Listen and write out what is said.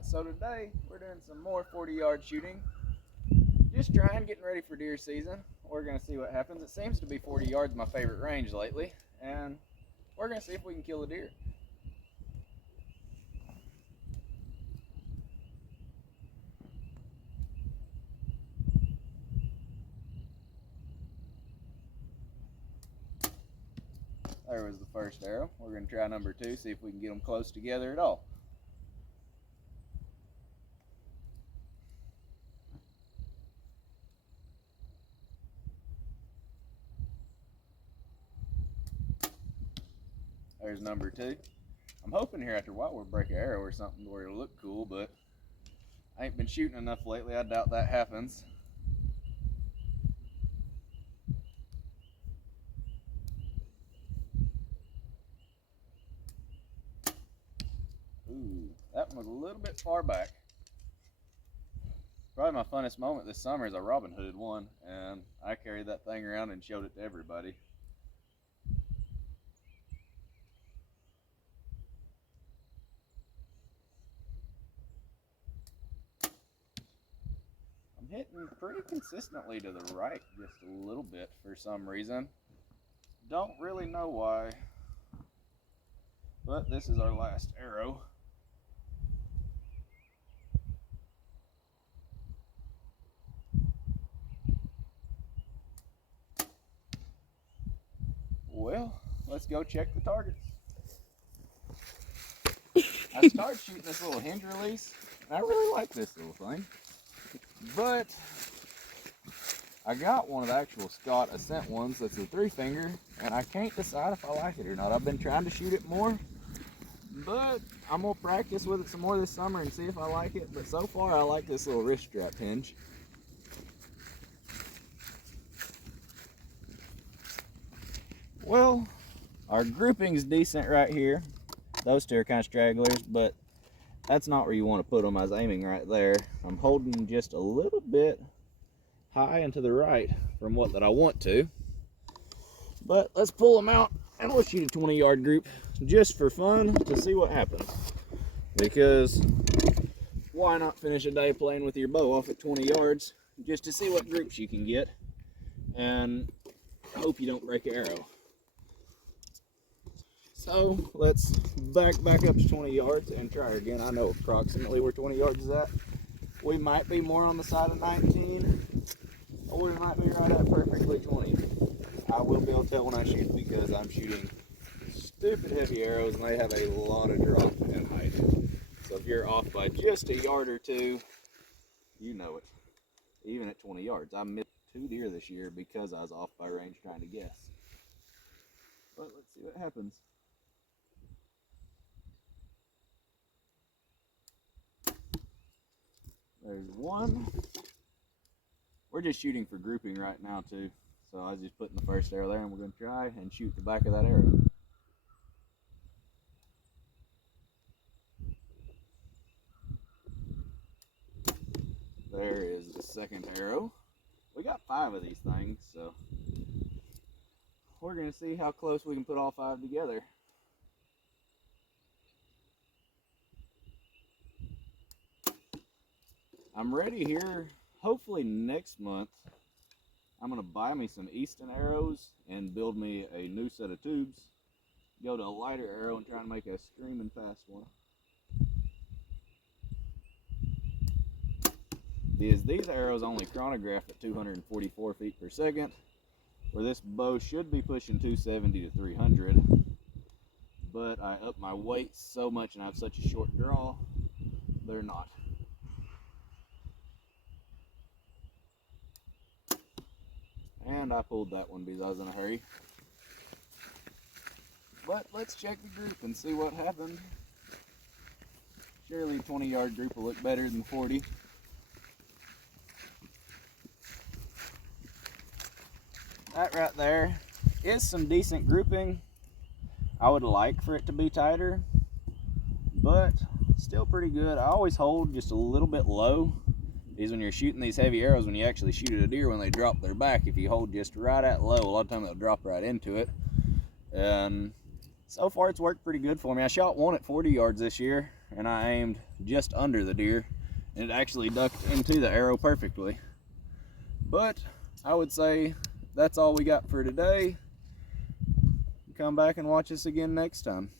Alright, so today we're doing some more 40-yard shooting. Just getting ready for deer season. We're going to see what happens. It seems to be 40 yards my favorite range lately, and we're going to see if we can kill a deer. There was the first arrow. We're going to try number two, see if we can get them close together at all. There's number two. I'm hoping here after a while we'll break an arrow or something where it'll look cool, but I ain't been shooting enough lately. I doubt that happens. Ooh, that one was a little bit far back. Probably my funnest moment this summer is a Robin Hood one, and I carried that thing around and showed it to everybody. I'm hitting pretty consistently to the right just a little bit for some reason. Don't really know why, but this is our last arrow. Well, let's go check the targets. I started shooting this little hinge release, and I really like this little thing. But I got one of the actual Scott Ascent ones that's a 3-finger, and I can't decide if I like it or not. I've been trying to shoot it more, but I'm gonna practice with it some more this summer and see if I like it. But so far, I like this little wrist strap hinge. Well, our grouping's decent right here. Those two are kind of stragglers, but that's not where you want to put them. I was aiming right there. I'm holding just a little bit high and to the right from what that I want to. But let's pull them out and we'll shoot a 20-yard group just for fun to see what happens. Because why not finish a day playing with your bow off at 20 yards just to see what groups you can get, and hope you don't break an arrow. So let's back up to 20 yards and try again. I know approximately where 20 yards is at. We might be more on the side of 19, or we might be right at perfectly 20. I will be able to tell when I shoot because I'm shooting stupid heavy arrows and they have a lot of drop in height. So if you're off by just a yard or two, you know it. Even at 20 yards. I missed 2 deer this year because I was off by range trying to guess. But let's see what happens. There's one. We're just shooting for grouping right now too. So I was just putting the first arrow there and we're going to try and shoot the back of that arrow. There is the second arrow. We got 5 of these things, so we're going to see how close we can put all 5 together. I'm ready here. Hopefully next month I'm going to buy me some Easton arrows and build me a new set of tubes. Go to a lighter arrow and try and make a screaming fast one. Because these arrows only chronograph at 244 feet per second, where this bow should be pushing 270 to 300. But I up my weight so much and I have such a short draw, they're not. And I pulled that one because I was in a hurry. But let's check the group and see what happened. Surely a 20-yard group will look better than 40. That right there is some decent grouping. I would like for it to be tighter, but still pretty good. I always hold just a little bit low. Because when you're shooting these heavy arrows, when you actually shoot at a deer, when they drop their back, if you hold just right at low, a lot of times they'll drop right into it. And so far it's worked pretty good for me. I shot one at 40 yards this year, and I aimed just under the deer, and it actually ducked into the arrow perfectly. But I would say that's all we got for today. Come back and watch us again next time.